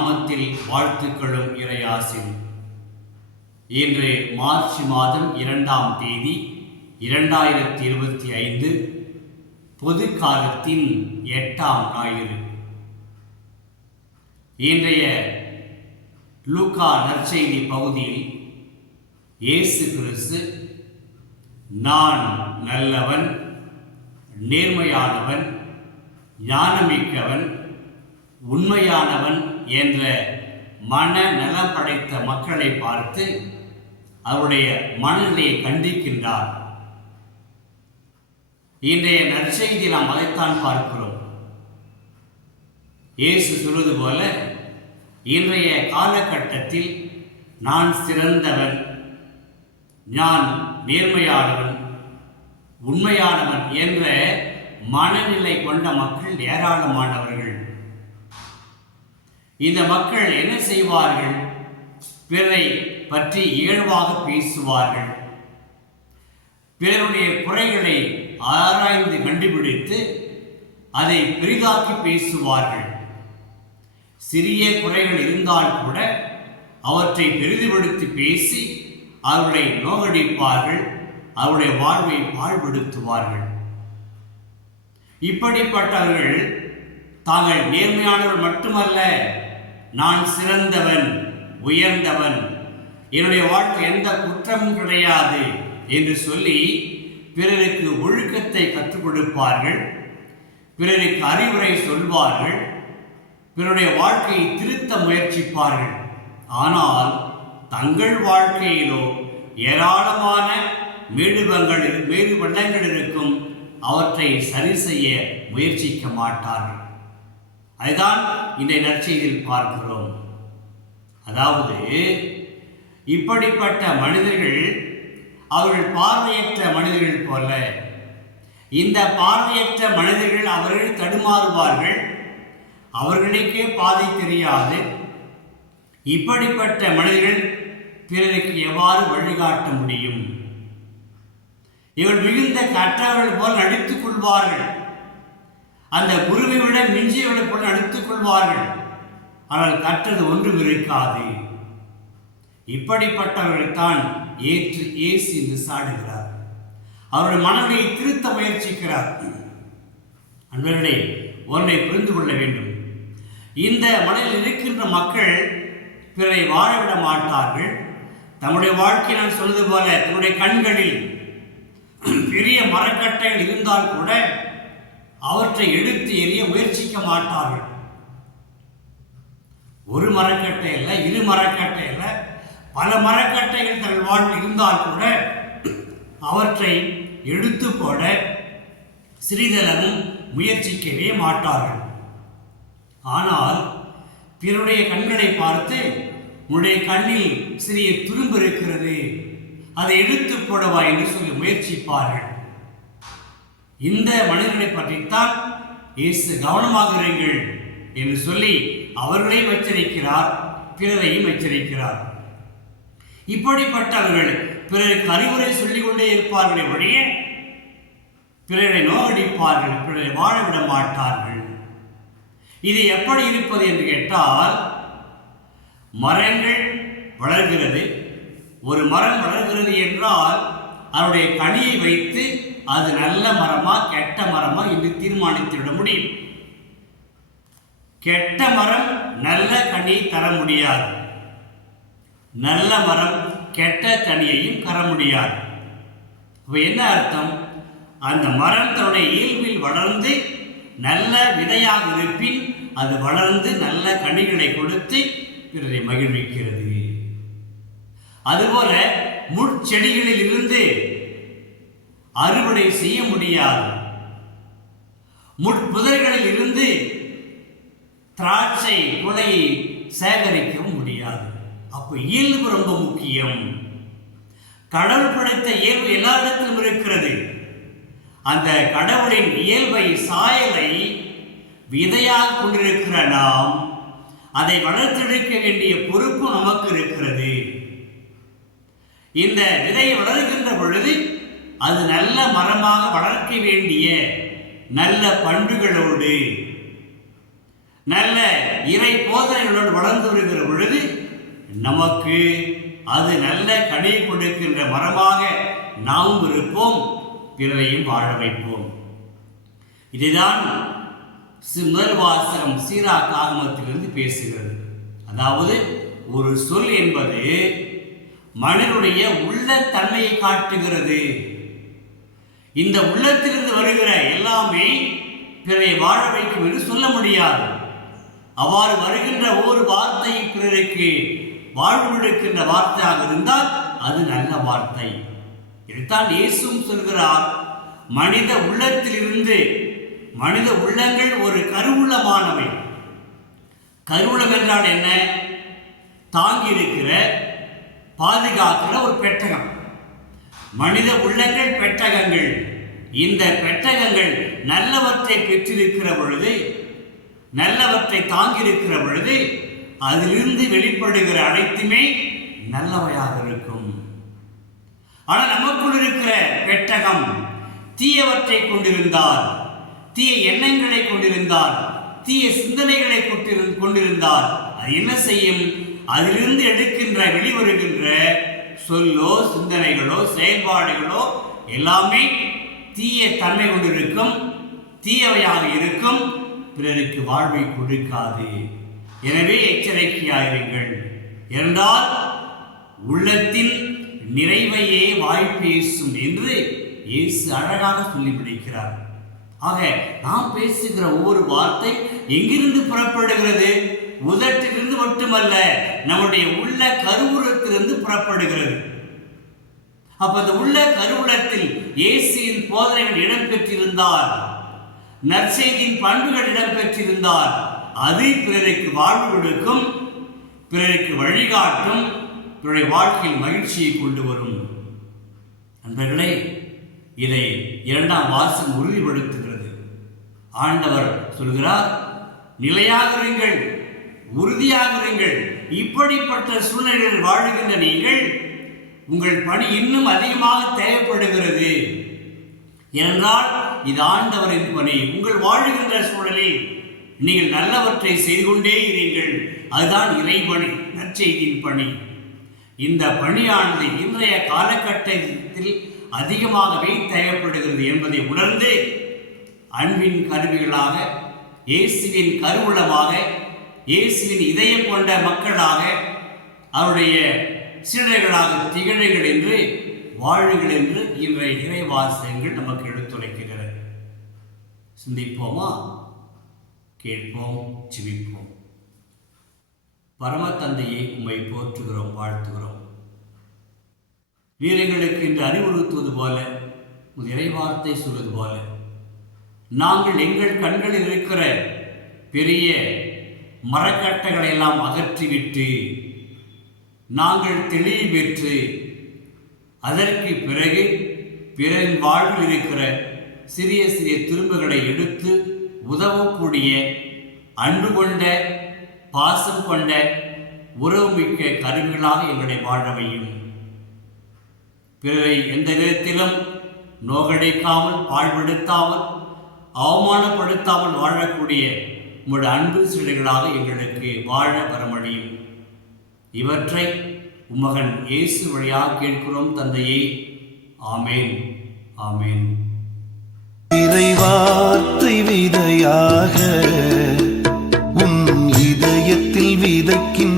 நாமத்தில் வாழ்த்துக்களும் இறையாசியும். இன்று மார்ச் மாதம் 2ஆம் தேதி 2025 பொது காலத்தின் 8ஆம் ஞாயிறு. இன்றைய லூக்கா நற்செய்தி பகுதியில் இயேசு கிறிஸ்து நான் நல்லவன், நேர்மையானவன், ஞானமிக்கவன், உண்மையானவன் என்ற மனநலம் படைத்த மக்களை பார்த்து அவருடைய மனநிலையை கண்டிக்கின்றார். இன்றைய நற்செய்தி நாம் அதைத்தான் பார்க்கிறோம். இயேசு சொல்வது போல இன்றைய காலகட்டத்தில் நான் சிறந்தவன், நான் நேர்மையானவன், உண்மையானவன் என்ற மனநிலை கொண்ட மக்கள் ஏராளமானவர்கள். இந்த மக்கள் என்ன செய்வார்கள்? பிறரை பற்றி இகழ்வாக பேசுவார்கள். பிறருடைய குறைகளை ஆராய்ந்து கண்டுபிடித்து அதை பெரிதாக்கி பேசுவார்கள். சிறிய குறைகள் இருந்தால் கூட அவற்றை பெரிதுபடுத்தி பேசி அவர்களை நோகடிப்பார்கள், அவருடைய வாழ்வை பாழ்படுத்துவார்கள். இப்படிப்பட்டவர்கள் தாங்கள் நேர்மையானவர் மட்டுமல்ல, நான் சிறந்தவன், உயர்ந்தவன், என்னுடைய வாழ்க்கை எந்த குற்றமும் கிடையாது என்று சொல்லி பிறருக்கு ஒழுக்கத்தை கற்றுக் கொடுப்பார்கள், பிறருக்கு அறிவுரை சொல்வார்கள், பிறருடைய வாழ்க்கையை திருத்த முயற்சிப்பார்கள். ஆனால் தங்கள் வாழ்க்கையிலோ ஏராளமான மேடு பள்ளங்கள் இருக்கும், அவற்றை சரி செய்ய முயற்சிக்க மாட்டார்கள். அதுதான் இந்த நற்செய்தியில் பார்க்கிறோம். அதாவது இப்படிப்பட்ட மனிதர்கள் அவர்கள் பார்வையற்ற மனிதர்கள் போல. இந்த பார்வையற்ற மனிதர்கள் அவர்கள் தடுமாறுவார்கள், அவர்களுக்கே பாதை தெரியாது. இப்படிப்பட்ட மனிதர்கள் பிறருக்கு எவ்வாறு வழிகாட்ட முடியும்? இவர்கள் மிகுந்த கற்றவர்கள் போல் நடித்துக் கொள்வார்கள், அந்த குருவை விட மிஞ்சியவர்களை போல் நடித்துக் கொள்வார்கள். ஆனால் கற்றது ஒன்றும் இருக்காது. இப்படிப்பட்டவர்களைத்தான் இயேசு என்று சாடுகிறார். அவருடைய மனதை திருத்த முயற்சிக்கிறார். அன்பர்களே, ஒன்றை புரிந்து கொள்ள வேண்டும். இந்த மனதில் இருக்கின்ற மக்கள் பிறரை வாழவிட மாட்டார்கள். தம்முடைய வாழ்க்கை நான் சொல்வது போல தன்னுடைய கண்களில் பெரிய மரக்கட்டைகள் இருந்தால் கூட அவற்றை எடுத்து எறிய முயற்சிக்க மாட்டார்கள். ஒரு மரக்கட்டை அல்ல, இரு மரக்கட்டை அல்ல, பல மரக்கட்டைகள் தங்கள் வாழ்வில் இருந்தால் கூட அவற்றை எடுத்து போட சிறிதளவும் முயற்சிக்கவே மாட்டார்கள். ஆனால் பிறருடைய கண்களை பார்த்து, உன்னுடைய கண்ணில் சிறிய துரும்பு இருக்கிறது, அதை எடுத்து போடவா என்று சொல்லி முயற்சிப்பார்கள். இந்த மனிதர்களை பற்றித்தான் இயேசு கவனமாக இருங்கள் என்று சொல்லி அவர்களையும் எச்சரிக்கிறார், பிறரையும் எச்சரிக்கிறார். இப்படிப்பட்டவர்கள் பிறருக்கு அறிவுரை சொல்லிக் கொண்டே இருப்பார்களே ஒழிய பிறரை நோகடிப்பார்கள், பிறரை வாழவிட மாட்டார்கள். இது எப்படி இருப்பது என்று கேட்டால், மரங்கள் வளர்கிறது. ஒரு மரம் வளர்கிறது என்றால் அதனுடைய கனியை வைத்து அது நல்ல மரமா கெட்ட மரமா என்று தீர்மானித்துவிட முடியும். கெட்ட மரம் நல்ல கனியை தர முடியாது, நல்ல மரம் கெட்ட கனியையும் தர முடியாது. அப்ப என்ன அர்த்தம்? அந்த மரம் தன்னுடைய இயல்பில் வளர்ந்து நல்ல விதையாக இருப்பின் அது வளர்ந்து நல்ல கனிகளை கொடுத்து பிறரை மகிழ்விக்கிறது. அதுபோல முட்செடிகளில் இருந்து அறுவடை செய்ய முடியாது, முட்புதர்களில் இருந்து திராட்சை குலையை சேகரிக்கவும் முடியாது. அப்போ இயல்பு ரொம்ப முக்கியம். கடவுள் படைத்த இயல்பு எல்லா இடத்திலும் இருக்கிறது. அந்த கடவுளின் இயல்பை, சாயலை விதையாக கொண்டிருக்கிற நாம் அதை வளர்த்தெடுக்க வேண்டிய பொறுப்பு நமக்கு இருக்கிறது. இந்த விதை வளர்கின்ற பொழுது அது நல்ல மரமாக வளர்க்க வேண்டிய நல்ல பண்புகளோடு, நல்ல இறை போதனைகளோடு வளர்ந்து வருகிற பொழுது நமக்கு அது நல்ல கனி கொடுக்கின்ற மரமாக நாமும் இருப்போம், பிறரையும் வாழ வைப்போம். இதைதான் முதல் வாசகம் சீராக் ஆகமத்திலிருந்து பேசுகிறது. அதாவது ஒரு சொல் என்பது மனிதனுடைய உள்ள தன்மையை காட்டுகிறது. இந்த உள்ளத்திலிருந்து வருகிற எல்லாமே பிறரை வாழ வைக்கும் என்று சொல்ல முடியாது. அவ்வாறு வருகின்ற ஒவ்வொரு வார்த்தையும் பிறருக்கு வாழ்வு கொடுக்கின்ற வார்த்தையாக இருந்தால் அது நல்ல வார்த்தை. இதைத்தான் இயேசுவும் சொல்கிறார், மனித உள்ளத்திலிருந்து, மனித உள்ளங்கள் ஒரு கருவூலமானவை. கருவூலம் என்றால் என்ன? தாங்கி இருக்கிற, பாதுகாக்கிற ஒரு பெட்டகம். மனித உள்ளங்கள் பெட்டகங்கள். இந்த பெட்டகங்கள் நல்லவற்றை பெற்றிருக்கிற பொழுது, நல்லவற்றை தாங்கியிருக்கிற பொழுது அதிலிருந்து வெளிப்படுகிற அனைத்துமே நல்லவையாக இருக்கும். ஆனால் நமக்குள் இருக்கிற பெட்டகம் தீயவற்றை கொண்டிருந்தால், தீய எண்ணங்களை கொண்டிருந்தால், தீய சிந்தனைகளை கொண்டிருந்தால் அது என்ன செய்யும்? அதிலிருந்து எடுக்கின்ற வெளிவருகின்ற சொல்லோ, சிந்தனைகளோ, செயல்பாடுகளோ எல்லாமே தீய தன்மை கொண்டிருக்கும், தீயவையாக இருக்கும், பிறருக்கு வாழ்வை கொடுக்காது. எனவே எச்சரிக்கையாயிருங்கள். என்றால் உள்ளத்தின் நிறைவையே வாய் பேசும் என்று இயேசு அழகாக சொல்லி முடிக்கிறார். ஆக நாம் பேசுகிற ஒவ்வொரு வார்த்தை எங்கிருந்து புறப்படுகிறது? உதட்டிலிருந்து மட்டுமல்ல, நம்முடைய உள்ள கருவூலத்திலிருந்து புறப்படுகிறது. அப்ப அந்த உள்ள கருவூலத்தில் இயேசுவின் போதனைகள் இடம்பெற்றிருந்தால், நற்செய்தியின் பண்புகள் இடம்பெற்றிருந்தால் அது பிறருக்கு வாழ்வு கொடுக்கும், பிறருக்கு வழிகாட்டும், பிறருடைய வாழ்க்கையில் மகிழ்ச்சியை கொண்டு வரும். நண்பர்களே, இதை இரண்டாம் வாசகம் உறுதிப்படுத்துகிறது. ஆண்டவர் சொல்கிறார், நிலையாக இருங்கள், உறுதியாக இருங்கள். இப்படிப்பட்ட சூழ்நிலையில் வாழுகின்ற நீங்கள், உங்கள் பணி இன்னும் அதிகமாக தேவைப்படுகிறது. என்றால் இது ஆண்டவரின் பணி. உங்கள் வாழுகின்ற சூழலில் நீங்கள் நல்லவற்றை செய்து கொண்டே இருங்கள். அதுதான் இறைபணி, நற்செய்தியின் பணி. இந்த பணியானது இன்றைய காலகட்டத்தில் அதிகமாகவே தேவைப்படுகிறது என்பதை உணர்ந்து அன்பின் கருவிகளாக, இயேசுவின் கருவூலமாக, இயேசுவின் இதயம் கொண்ட மக்களாக, அவருடைய சீடர்களாக திகழுங்கள் என்று, வாழுங்கள் என்று இன்றைய இறைவாசகங்கள் நமக்கு எடுத்துரைக்கின்றன. சிந்திப்போமா? கேட்போம், ஜெபிப்போம். பரம தந்தையை உம்மை போற்றுகிறோம், வாழ்த்துகிறோம். நீர் எங்களுக்கு இன்று அறிவுறுத்துவது போல, இறைவார்த்தை சொல்வது போல, நாங்கள் எங்கள் கண்களில் இருக்கிற பெரிய மரக்கட்டைகளை எல்லாம் அகற்றிவிட்டு நாங்கள் தெளிவு பெற்று அதற்கு பிறகு பிறன் வாழ்வில் இருக்கிற சிறிய சிறிய துரும்புகளை எடுத்து உதவக்கூடிய அன்பு கொண்ட, பாசம் கொண்ட, உறவுமிக்க கருவிகளாக எங்களை வாழவையும், பிறரை எந்த விதத்திலும் நோகடிக்காமல், பாழ்படுத்தாமல், அவமானப்படுத்தாமல் வாழக்கூடிய உங்களுடைய அன்பு சீடர்களாக எங்களுக்கு வாழ வரமடியும். இவற்றை உம்மகன் இயேசு வழியாக கேட்கிறோம் தந்தையே. ஆமேன், ஆமேன். இறைவார்த்தை விதையாக உன் இதயத்தில் விதைக்கின்ற